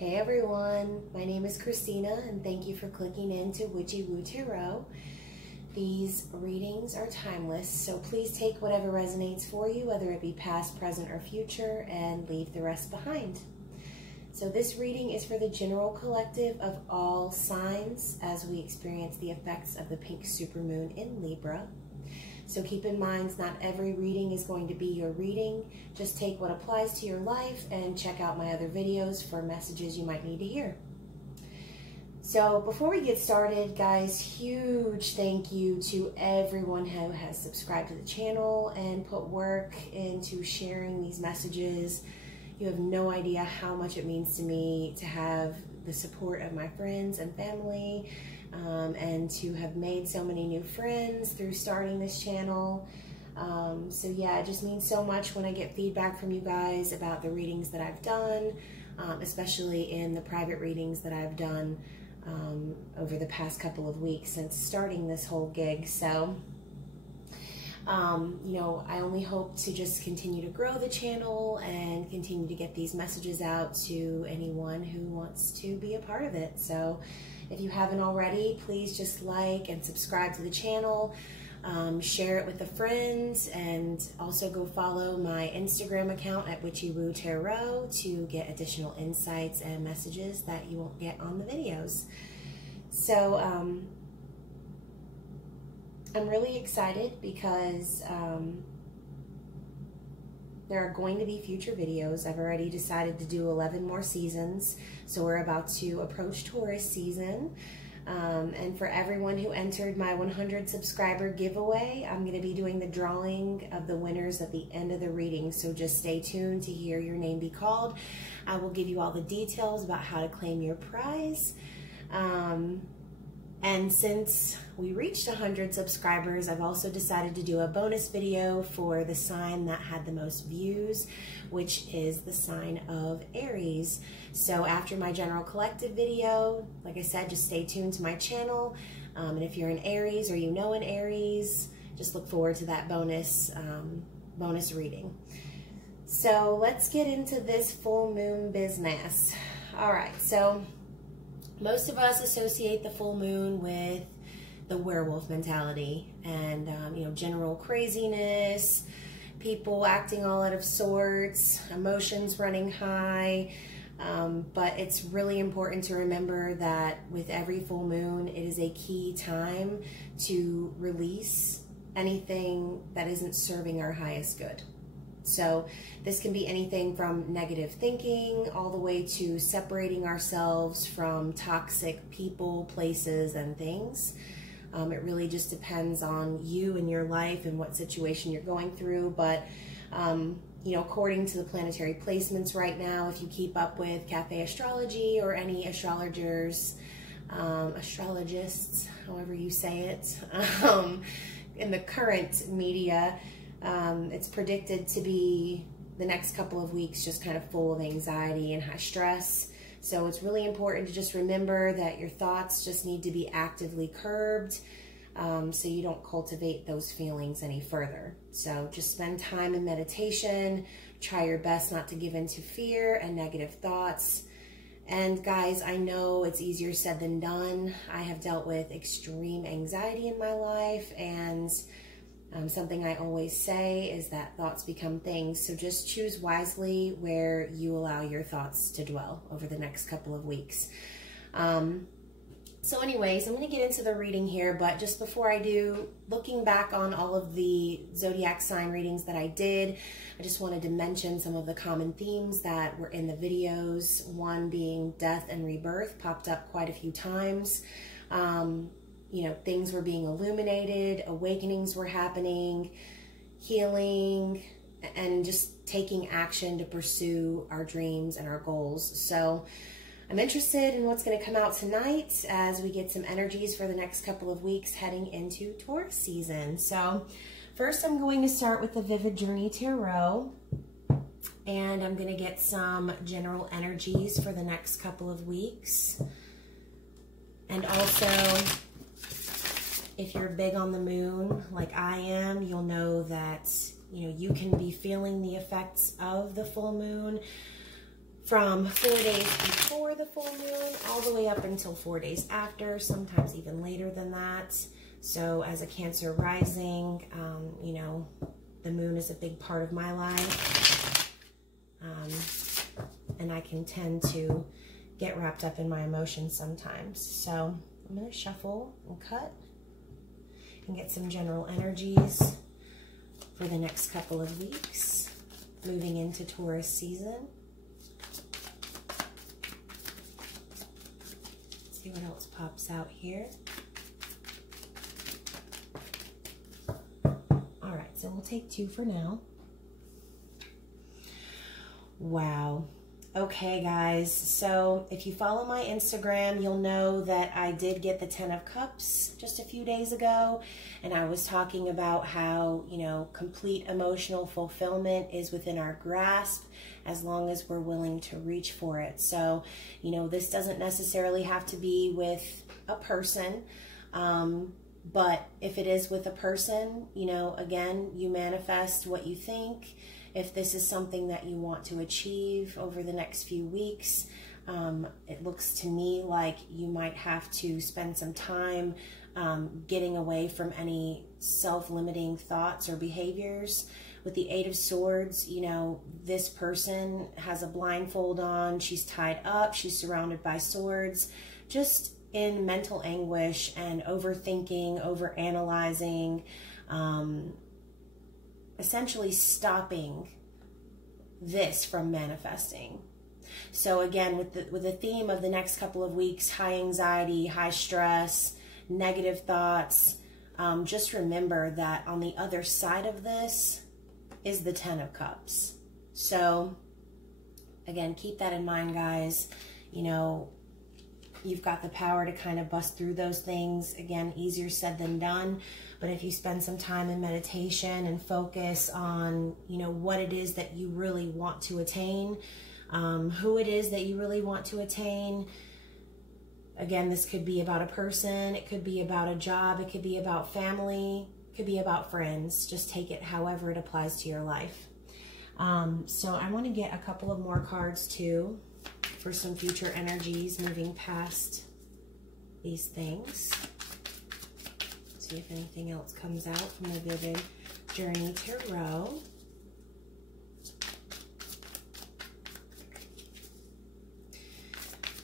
Hey everyone, my name is Christina and thank you for clicking into Witchy-Woo Tarot. These readings are timeless, so please take whatever resonates for you, whether it be past, present, or future, and leave the rest behind. So this reading is for the general collective of all signs as we experience the effects of the pink supermoon in Libra. So keep in mind, not every reading is going to be your reading. Just take what applies to your life and check out my other videos for messages you might need to hear. So before we get started, guys, huge thank you to everyone who has subscribed to the channel and put work into sharing these messages. You have no idea how much it means to me to have the support of my friends and family, and to have made so many new friends through starting this channel. So yeah, it just means so much when I get feedback from you guys about the readings that I've done, especially in the private readings that I've done over the past couple of weeks since starting this whole gig. So you know, I only hope to just continue to grow the channel and continue to get these messages out to anyone who wants to be a part of it. So if you haven't already, please just like and subscribe to the channel, share it with a friend, and also go follow my Instagram account at Witchy-Woo Tarot to get additional insights and messages that you won't get on the videos. So I'm really excited because there are going to be future videos. I've already decided to do 11 more seasons, so we're about to approach Taurus season. And for everyone who entered my 100 subscriber giveaway, I'm going to be doing the drawing of the winners at the end of the reading, so just stay tuned to hear your name be called. I will give you all the details about how to claim your prize. And since we reached 100 subscribers, I've also decided to do a bonus video for the sign that had the most views, which is the sign of Aries. So after my general collective video, like I said, just stay tuned to my channel. And if you're an Aries or you know an Aries, just look forward to that bonus reading. So let's get into this full moon business. All right, so most of us associate the full moon with the werewolf mentality and, you know, general craziness, people acting all out of sorts, emotions running high. But it's really important to remember that with every full moon, it is a key time to release anything that isn't serving our highest good. So this can be anything from negative thinking all the way to separating ourselves from toxic people, places, and things. It really just depends on you and your life and what situation you're going through. But, you know, according to the planetary placements right now, if you keep up with Cafe Astrology or any astrologers, astrologists, however you say it, in the current media, it's predicted to be the next couple of weeks just kind of full of anxiety and high stress. So it's really important to just remember that your thoughts just need to be actively curbed, so you don't cultivate those feelings any further. So just spend time in meditation, try your best not to give in to fear and negative thoughts. And guys, I know it's easier said than done. I have dealt with extreme anxiety in my life, and something I always say is that thoughts become things. So just choose wisely where you allow your thoughts to dwell over the next couple of weeks. So anyways, I'm going to get into the reading here, but just before I do, looking back on all of the zodiac sign readings that I did, I just wanted to mention some of the common themes that were in the videos. One being death and rebirth popped up quite a few times. You know, things were being illuminated, awakenings were happening, healing, and just taking action to pursue our dreams and our goals. So I'm interested in what's going to come out tonight as we get some energies for the next couple of weeks heading into Taurus season. So first I'm going to start with the Vivid Journey Tarot, and I'm going to get some general energies for the next couple of weeks. And also, if you're big on the moon like I am, you'll know that, you know, you can be feeling the effects of the full moon from 4 days before the full moon all the way up until 4 days after, sometimes even later than that. So as a Cancer rising, you know, the moon is a big part of my life. And I can tend to get wrapped up in my emotions sometimes. So I'm going to shuffle and cut and get some general energies for the next couple of weeks, moving into Taurus season. See what else pops out here. All right, so we'll take 2 for now. Wow. Okay, guys, so if you follow my Instagram, you'll know that I did get the 10 of Cups just a few days ago, and I was talking about how, you know, complete emotional fulfillment is within our grasp as long as we're willing to reach for it. So, you know, this doesn't necessarily have to be with a person, but if it is with a person, you know, again, you manifest what you think. If this is something that you want to achieve over the next few weeks, it looks to me like you might have to spend some time getting away from any self-limiting thoughts or behaviors. With the 8 of Swords, you know, this person has a blindfold on, she's tied up, she's surrounded by swords, just in mental anguish and overthinking, overanalyzing, essentially stopping this from manifesting. So again, with the theme of the next couple of weeks, high anxiety, high stress, negative thoughts, just remember that on the other side of this is the 10 of Cups. So again, keep that in mind, guys. You know, you've got the power to kind of bust through those things. Again, easier said than done. But if you spend some time in meditation and focus on, you know, what it is that you really want to attain, who it is that you really want to attain. Again, this could be about a person, it could be about a job, it could be about family, it could be about friends. Just take it however it applies to your life. So I want to get a couple of more cards too for some future energies moving past these things. See if anything else comes out from the Vivid Journey Tarot.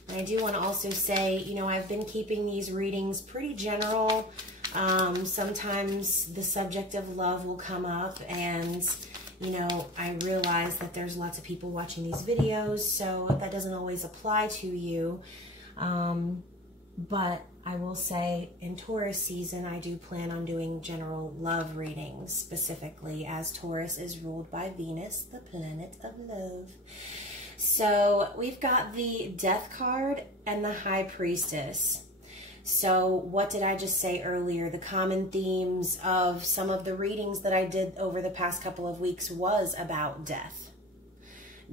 And I do want to also say, you know, I've been keeping these readings pretty general. Sometimes the subject of love will come up, and, you know, I realize that there's lots of people watching these videos, so that doesn't always apply to you. But I will say in Taurus season, I do plan on doing general love readings, specifically as Taurus is ruled by Venus, the planet of love. So we've got the Death card and the High Priestess. So what did I just say earlier? The common themes of some of the readings that I did over the past couple of weeks was about death.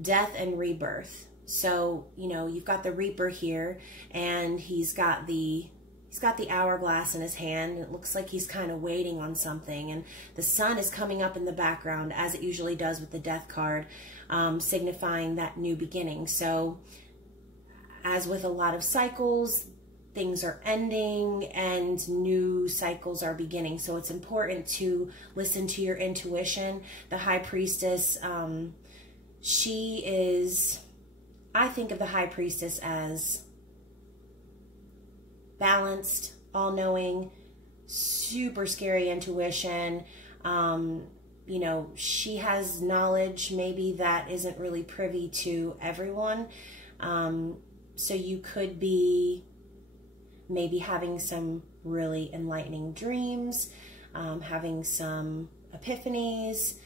Death and rebirth. So, you know, you've got the Reaper here, and he's got the hourglass in his hand. It looks like he's kind of waiting on something, and the sun is coming up in the background, as it usually does with the Death card, signifying that new beginning. So, as with a lot of cycles, things are ending and new cycles are beginning. So it's important to listen to your intuition. The High Priestess, she is... I think of the High Priestess as balanced, all-knowing, super scary intuition. You know, she has knowledge maybe that isn't really privy to everyone. So you could be maybe having some really enlightening dreams, having some epiphanies,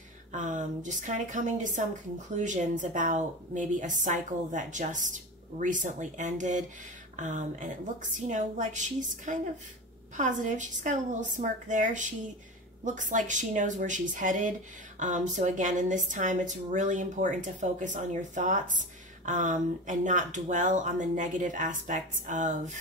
just kind of coming to some conclusions about maybe a cycle that just recently ended. And it looks, you know, like she's kind of positive. She's got a little smirk there. She looks like she knows where she's headed. So again, in this time, it's really important to focus on your thoughts and not dwell on the negative aspects of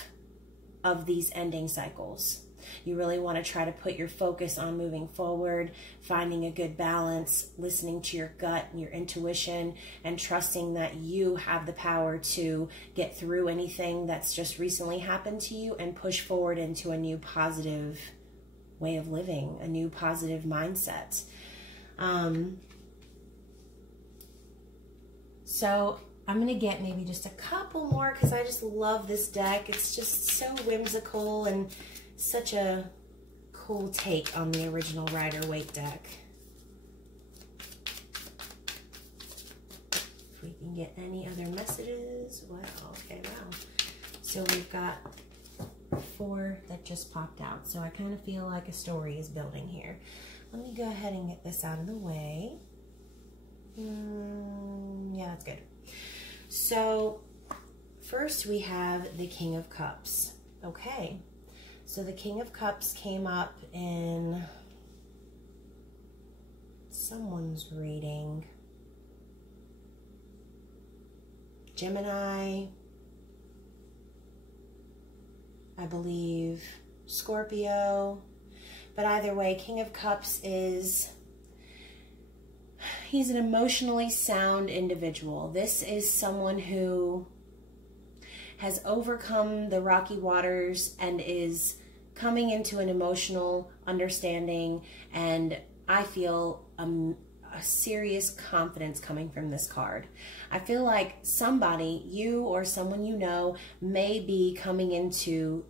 these ending cycles. You really want to try to put your focus on moving forward, finding a good balance, listening to your gut and your intuition, and trusting that you have the power to get through anything that's just recently happened to you and push forward into a new positive way of living, a new positive mindset. So I'm going to get maybe just a couple more because I just love this deck. It's just so whimsical and such a cool take on the original Rider-Waite deck. If we can get any other messages. Wow, okay, wow. So we've got 4 that just popped out. So I kind of feel like a story is building here. Let me go ahead and get this out of the way. Yeah, that's good. So first we have the King of Cups. Okay, so the King of Cups came up in someone's reading. Gemini, I believe, Scorpio. But either way, King of Cups is... he's an emotionally sound individual. This is someone who has overcome the rocky waters and is coming into an emotional understanding, and I feel a serious confidence coming from this card. I feel like somebody, you or someone you know, may be coming into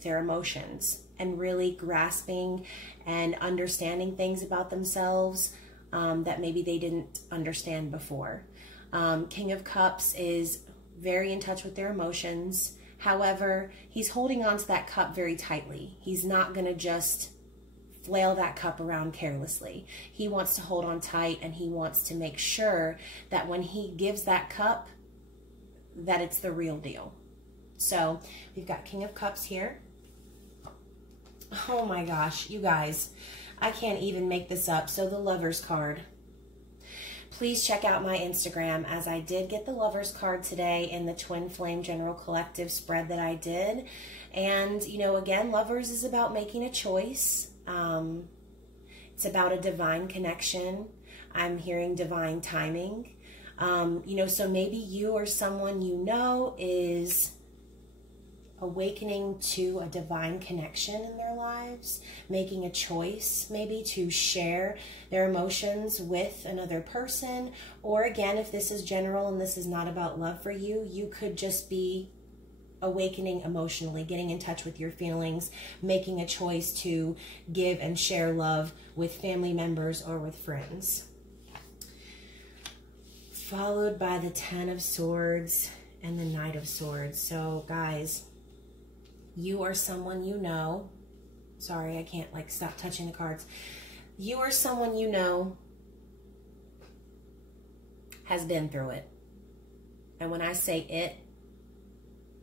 their emotions and really grasping and understanding things about themselves that maybe they didn't understand before. King of Cups is very in touch with their emotions. However, he's holding on to that cup very tightly. He's not going to just flail that cup around carelessly. He wants to hold on tight, and he wants to make sure that when he gives that cup, that it's the real deal. So we've got King of Cups here. Oh my gosh, you guys, I can't even make this up. So the Lovers card. Please check out my Instagram, as I did get the Lovers card today in the Twin Flame General Collective spread that I did. And, you know, again, Lovers is about making a choice. It's about a divine connection. I'm hearing divine timing. You know, so maybe you or someone you know is awakening to a divine connection in their lives, making a choice maybe to share their emotions with another person. Or again, if this is general and this is not about love for you, you could just be awakening emotionally, getting in touch with your feelings, making a choice to give and share love with family members or with friends. Followed by the Ten of Swords and the Knight of Swords. So guys, you or someone you know, sorry, I can't like stop touching the cards. You or someone you know has been through it. And when I say it,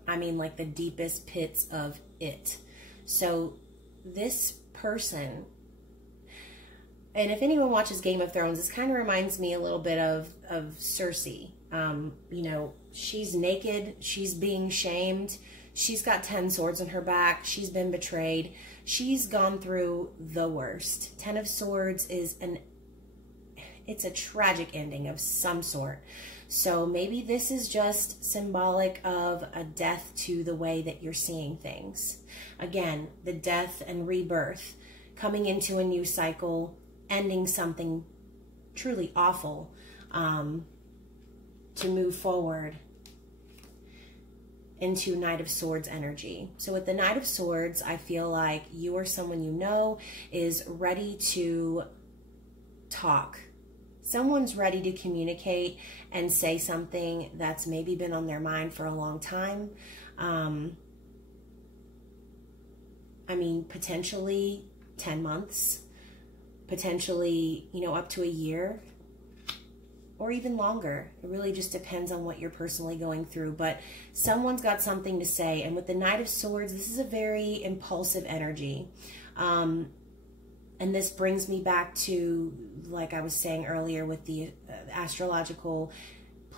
I mean like the deepest pits of it. So this person, and if anyone watches Game of Thrones, this kind of reminds me a little bit of Cersei. You know, she's naked, she's being shamed, she's got 10 swords on her back, she's been betrayed, she's gone through the worst. 10 of Swords is it's a tragic ending of some sort. So maybe this is just symbolic of a death to the way that you're seeing things. Again, the death and rebirth, coming into a new cycle, ending something truly awful, to move forward into Knight of Swords energy. So with the Knight of Swords, I feel like you or someone you know is ready to talk. Someone's ready to communicate and say something that's maybe been on their mind for a long time. I mean, potentially 10 months, potentially, you know, up to a year, or even longer. It really just depends on what you're personally going through. But someone's got something to say. And with the Knight of Swords, this is a very impulsive energy. And this brings me back to, like I was saying earlier, with the astrological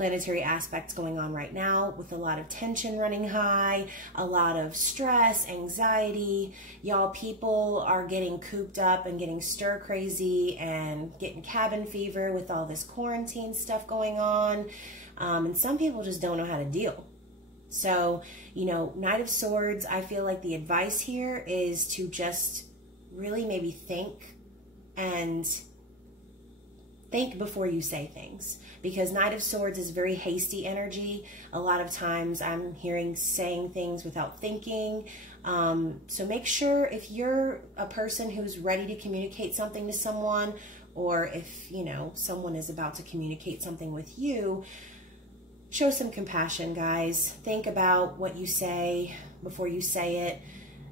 planetary aspects going on right now with a lot of tension running high, a lot of stress, anxiety. Y'all, people are getting cooped up and getting stir crazy and getting cabin fever with all this quarantine stuff going on. And some people just don't know how to deal. So, you know, Knight of Swords, I feel like the advice here is to just really maybe think before you say things, because Knight of Swords is very hasty energy. A lot of times I'm hearing saying things without thinking. So make sure if you're a person who's ready to communicate something to someone, or if, you know, someone is about to communicate something with you, show some compassion, guys. Think about what you say before you say it.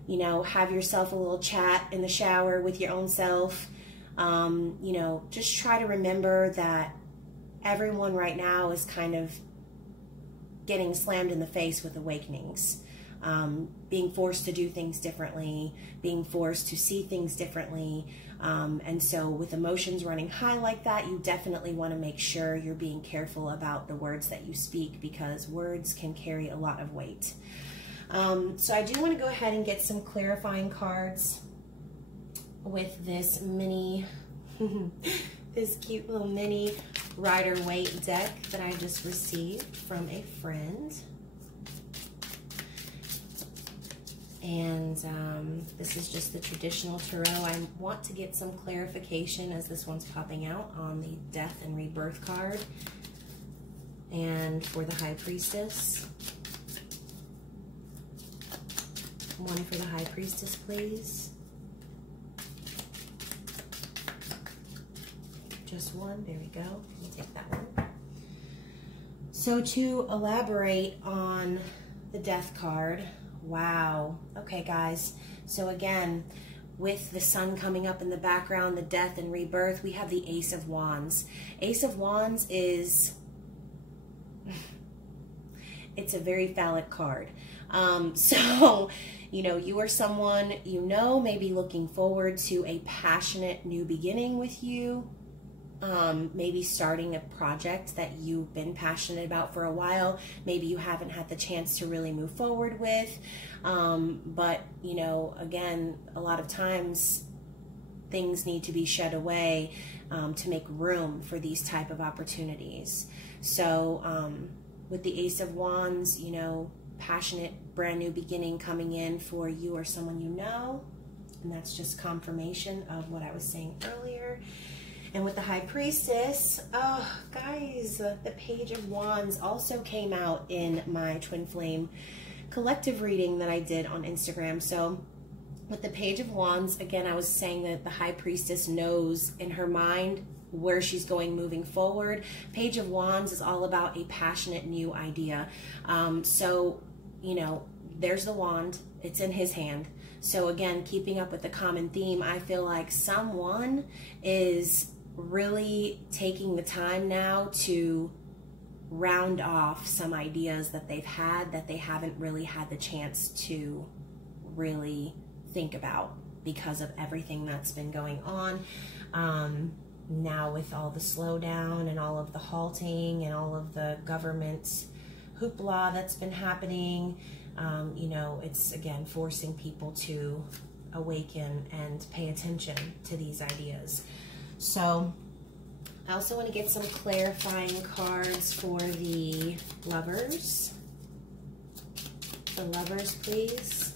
You know, have yourself a little chat in the shower with your own self. You know, just try to remember that everyone right now is kind of getting slammed in the face with awakenings, being forced to do things differently, being forced to see things differently. And so with emotions running high like that, you definitely want to make sure you're being careful about the words that you speak, because words can carry a lot of weight. So I do want to go ahead and get some clarifying cards with this mini, this cute little mini Rider-Waite deck that I just received from a friend. And this is just the traditional tarot. I want to get some clarification, as this one's popping out on the Death and Rebirth card. And for the High Priestess. One for the High Priestess, please. Just one. There we go. Let me take that one. So to elaborate on the Death card, wow. Okay, guys. So again, with the sun coming up in the background, the Death and Rebirth, we have the Ace of Wands. Ace of Wands is, it's a very phallic card. So, you know, you are someone, you know, maybe looking forward to a passionate new beginning with you. Maybe starting a project that you've been passionate about for a while. Maybe you haven't had the chance to really move forward with. But, you know, again, a lot of times things need to be shed away to make room for these type of opportunities. So with the Ace of Wands, you know, passionate, brand new beginning coming in for you or someone you know. And that's just confirmation of what I was saying earlier. And with the High Priestess, oh, guys, the Page of Wands also came out in my Twin Flame collective reading that I did on Instagram. So with the Page of Wands, again, I was saying that the High Priestess knows in her mind where she's going moving forward. Page of Wands is all about a passionate new idea. So, you know, there's the wand. It's in his hand. So again, keeping up with the common theme, I feel like someone is really taking the time now to round off some ideas that they've had that they haven't really had the chance to really think about because of everything that's been going on. Now with all the slowdown and all of the halting and all of the government hoopla that's been happening, you know, it's again forcing people to awaken and pay attention to these ideas. So I also want to get some clarifying cards for the Lovers. The Lovers, please.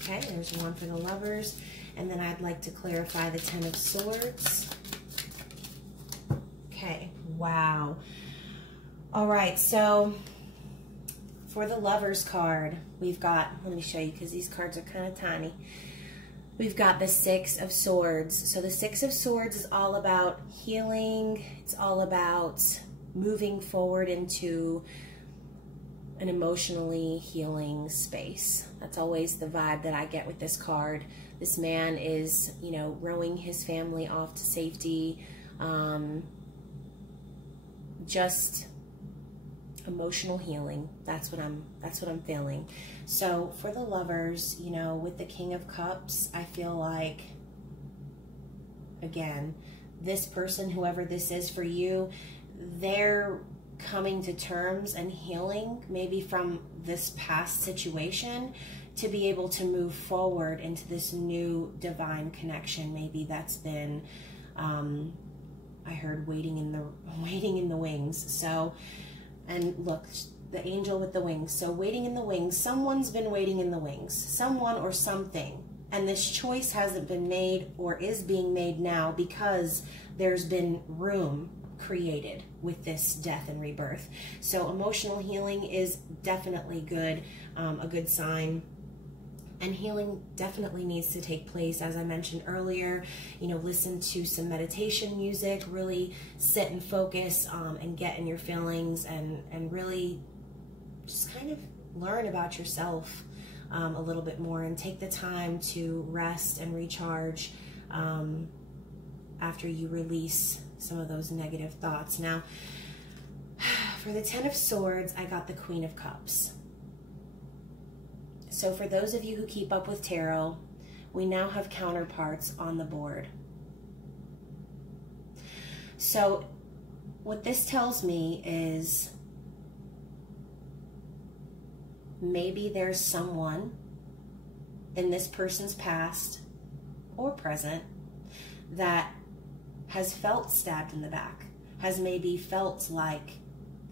Okay, there's one for the Lovers. And then I'd like to clarify the Ten of Swords. Okay, wow. All right, so for the Lovers card, we've got, let me show you because these cards are kind of tiny. We've got the Six of Swords. So the Six of Swords is all about healing. It's all about moving forward into an emotionally healing space. That's always the vibe that I get with this card. This man is, you know, rowing his family off to safety. Just emotional healing. That's what I'm feeling. So for the Lovers, you know, with the King of Cups, I feel like, again, this person, whoever this is for you, they're coming to terms and healing maybe from this past situation to be able to move forward into this new divine connection. Maybe that's been, I heard waiting in the wings. So, and look, the angel with the wings. So waiting in the wings, someone's been waiting in the wings, someone or something. And this choice hasn't been made or is being made now because there's been room created with this death and rebirth. So emotional healing is definitely good, a good sign. And healing definitely needs to take place, as I mentioned earlier. You know, listen to some meditation music, really sit and focus and get in your feelings and really just kind of learn about yourself a little bit more, and take the time to rest and recharge after you release some of those negative thoughts. Now, for the Ten of Swords, I got the Queen of Cups. So for those of you who keep up with tarot, we now have counterparts on the board. So what this tells me is maybe there's someone in this person's past or present that has felt stabbed in the back, has maybe felt like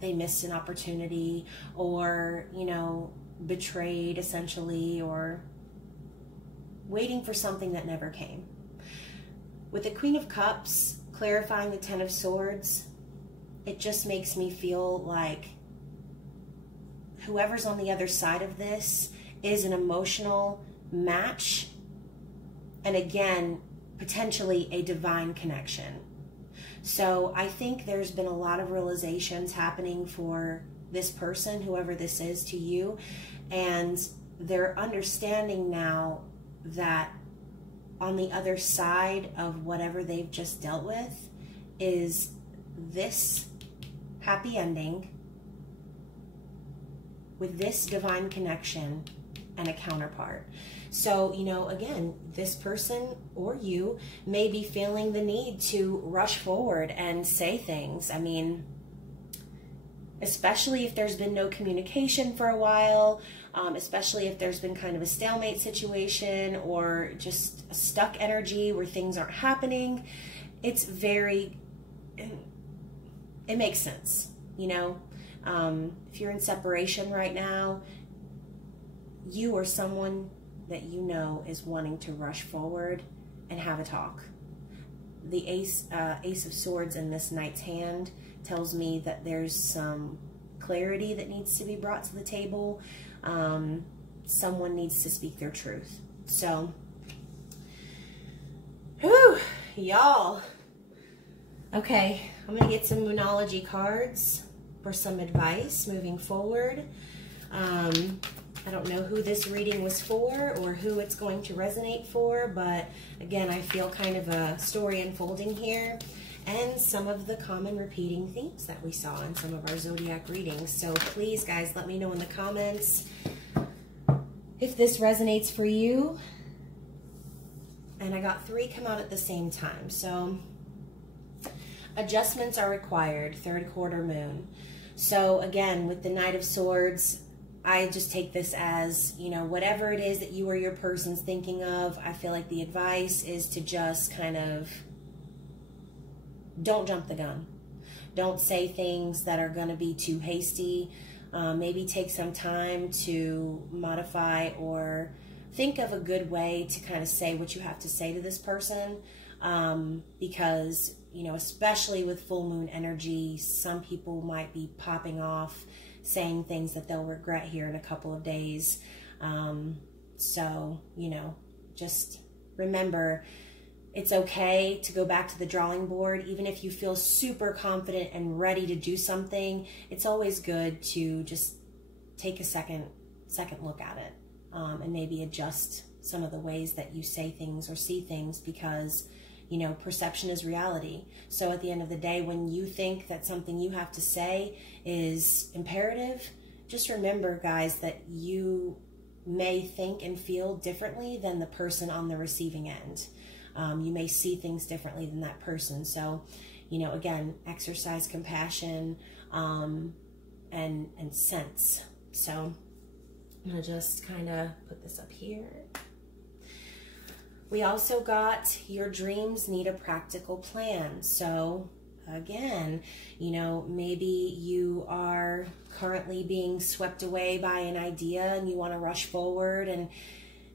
they missed an opportunity, or, you know, betrayed essentially, or waiting for something that never came. With the Queen of Cups clarifying the Ten of Swords, it just makes me feel like whoever's on the other side of this is an emotional match, and again, potentially a divine connection. So I think there's been a lot of realizations happening for this person, whoever this is to you, and they're understanding now that on the other side of whatever they've just dealt with is this happy ending with this divine connection and a counterpart. So, you know, again, this person or you may be feeling the need to rush forward and say things. I mean, especially if there's been no communication for a while, especially if there's been kind of a stalemate situation or just a stuck energy where things aren't happening. It's very, it makes sense, you know. If you're in separation right now, you or someone that you know is wanting to rush forward and have a talk. The Ace of Swords in this Knight's hand tells me that there's some clarity that needs to be brought to the table. Someone needs to speak their truth. So, whew, y'all. Okay, I'm gonna get some Moonology cards for some advice moving forward. I don't know who this reading was for or who it's going to resonate for, but again, I feel kind of a story unfolding here, and some of the common repeating themes that we saw in some of our zodiac readings. So please, guys, let me know in the comments if this resonates for you. And I got 3 come out at the same time. So adjustments are required, 3rd quarter moon. So again, with the Knight of Swords, I just take this as, you know, whatever it is that you or your person's thinking of, I feel like the advice is to just kind of don't jump the gun. Don't say things that are going to be too hasty. Maybe take some time to modify or think of a good way to kind of say what you have to say to this person. Because, you know, especially with full moon energy, some people might be popping off, saying things that they'll regret here in a couple of days. So, you know, just remember, it's okay to go back to the drawing board. Even if you feel super confident and ready to do something, it's always good to just take a second look at it, and maybe adjust some of the ways that you say things or see things, because, you know, perception is reality. So at the end of the day, when you think that something you have to say is imperative, just remember, guys, that you may think and feel differently than the person on the receiving end. You may see things differently than that person. So, you know, again, exercise compassion and sense. So I'm going to just kind of put this up here. We also got your dreams need a practical plan. So again, you know, maybe you are currently being swept away by an idea and you want to rush forward,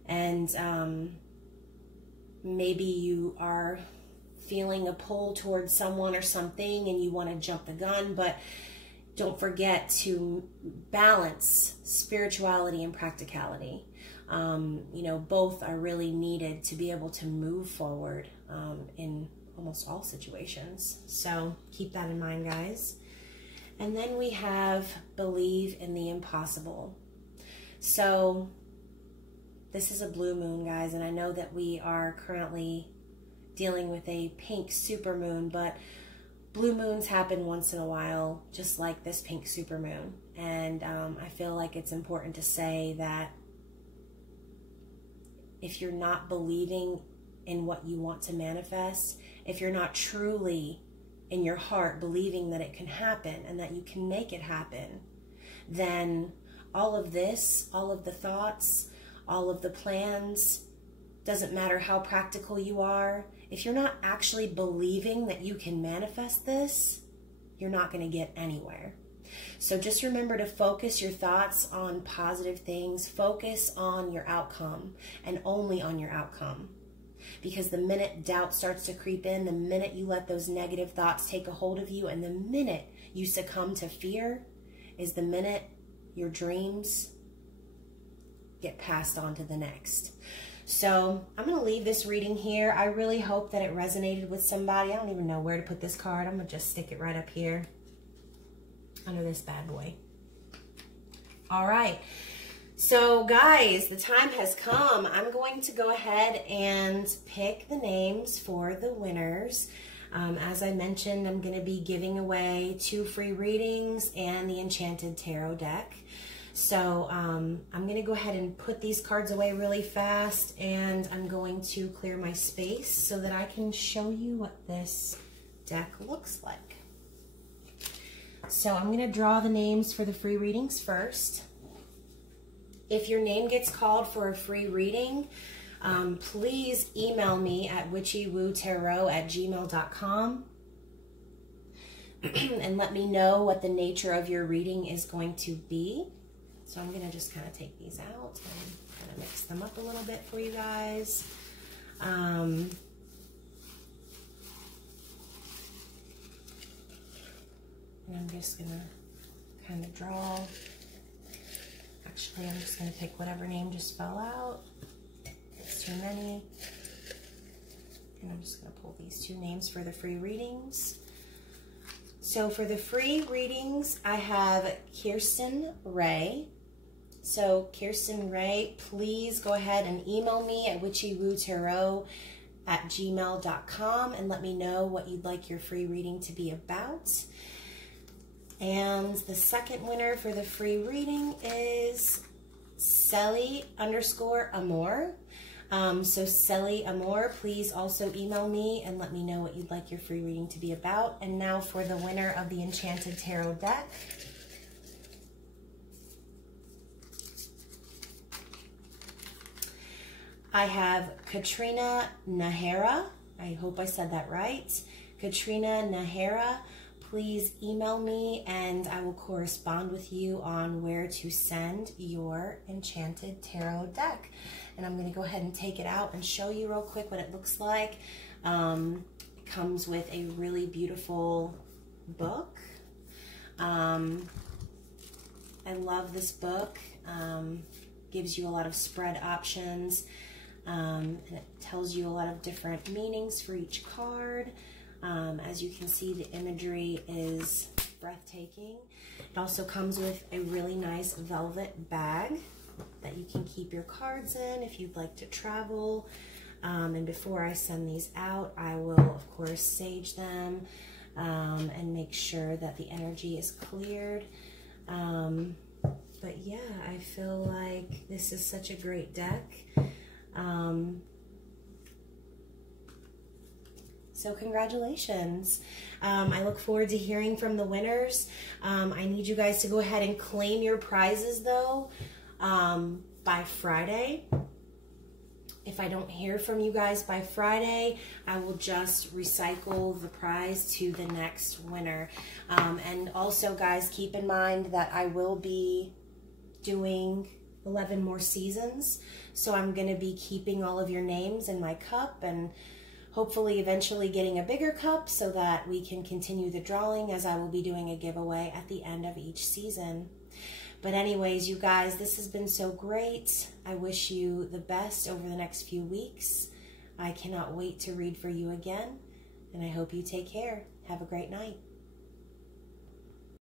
and maybe you are feeling a pull towards someone or something and you want to jump the gun, but don't forget to balance spirituality and practicality. You know, both are really needed to be able to move forward in almost all situations. So keep that in mind, guys. And then we have believe in the impossible. So this is a blue moon, guys, and I know that we are currently dealing with a pink supermoon, but blue moons happen once in a while, just like this pink supermoon. And I feel like it's important to say that if you're not believing in what you want to manifest, if you're not truly in your heart believing that it can happen and that you can make it happen, then all of this, all of the thoughts, all of the plans, doesn't matter how practical you are, if you're not actually believing that you can manifest this, you're not going to get anywhere. So just remember to focus your thoughts on positive things, focus on your outcome and only on your outcome. Because the minute doubt starts to creep in, the minute you let those negative thoughts take a hold of you, and the minute you succumb to fear is the minute your dreams get passed on to the next. So I'm going to leave this reading here. I really hope that it resonated with somebody. I don't even know where to put this card. I'm going to just stick it right up here under this bad boy. All right. So guys, the time has come. I'm going to go ahead and pick the names for the winners. As I mentioned, I'm going to be giving away 2 free readings and the Enchanted Tarot deck. So I'm going to go ahead and put these cards away really fast, and I'm going to clear my space so that I can show you what this deck looks like. So I'm going to draw the names for the free readings first. If your name gets called for a free reading, please email me at witchywootaro@gmail.com and let me know what the nature of your reading is going to be. So I'm going to just kind of take these out and kind of mix them up a little bit for you guys. And I'm just going to kind of draw. Actually, I'm just going to pick whatever name just fell out. It's too many. And I'm just going to pull these 2 names for the free readings. So for the free readings, I have Kirsten Ray. So Kirsten Ray, please go ahead and email me at witchywootaro@gmail.com and let me know what you'd like your free reading to be about. And the second winner for the free reading is Selly_Amor. So Selly Amor, please also email me and let me know what you'd like your free reading to be about. And now for the winner of the Enchanted Tarot deck. I have Katrina Nahara. I hope I said that right. Katrina Nahara, please email me and I will correspond with you on where to send your Enchanted Tarot deck. And I'm going to go ahead and take it out and show you real quick what it looks like. It comes with a really beautiful book. I love this book. Gives you a lot of spread options. And it tells you a lot of different meanings for each card. As you can see, the imagery is breathtaking. It also comes with a really nice velvet bag that you can keep your cards in if you'd like to travel. And before I send these out, I will, of course, sage them and make sure that the energy is cleared. But yeah, I feel like this is such a great deck. So congratulations. I look forward to hearing from the winners. I need you guys to go ahead and claim your prizes though by Friday. If I don't hear from you guys by Friday, I will just recycle the prize to the next winner. And also, guys, keep in mind that I will be doing 11 more seasons. So I'm going to be keeping all of your names in my cup and hopefully eventually getting a bigger cup so that we can continue the drawing, as I will be doing a giveaway at the end of each season. But anyways, you guys, this has been so great. I wish you the best over the next few weeks. I cannot wait to read for you again, and I hope you take care. Have a great night.